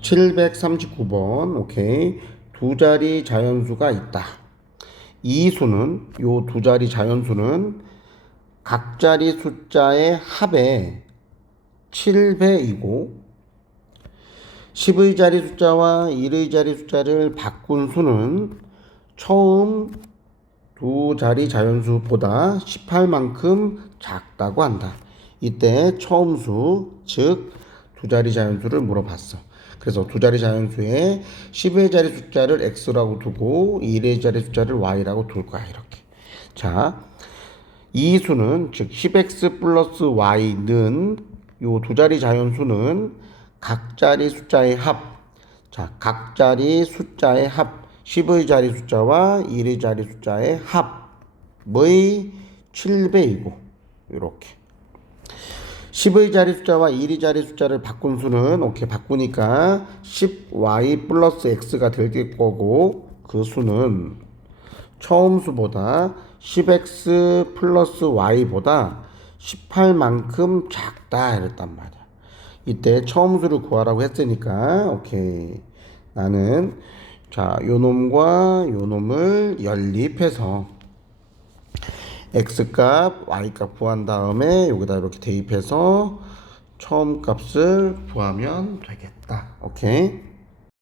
739번 오케이 두 자리 자연수가 있다. 이 수는 요 두 자리 자연수는 각 자리 숫자의 합의 7배이고 10의 자리 숫자와 1의 자리 숫자를 바꾼 수는 처음 두 자리 자연수보다 18만큼 작다고 한다. 이때 처음 수, 즉 두 자리 자연수를 물어봤어. 그래서 두 자리 자연수에 10의 자리 숫자를 x라고 두고 1의 자리 숫자를 y라고 둘 거야. 이렇게. 자, 이 수는 즉 10x 플러스 y는 요 두 자리 자연수는 각 자리 숫자의 합. 자, 각 자리 숫자의 합. 10의 자리 숫자와 1의 자리 숫자의 합의 7배이고 이렇게 10의 자리 숫자와 1의 자리 숫자를 바꾼 수는 오케이 바꾸니까 10y 플러스 x가 될 거고 그 수는 처음 수보다 10x 플러스 y보다 18만큼 작다 이랬단 말이야. 이때 처음 수를 구하라고 했으니까 오케이 나는 자 요놈과 요놈을 연립해서 x값 y값 구한 다음에 여기다 이렇게 대입해서 처음 값을 구하면 되겠다. 오케이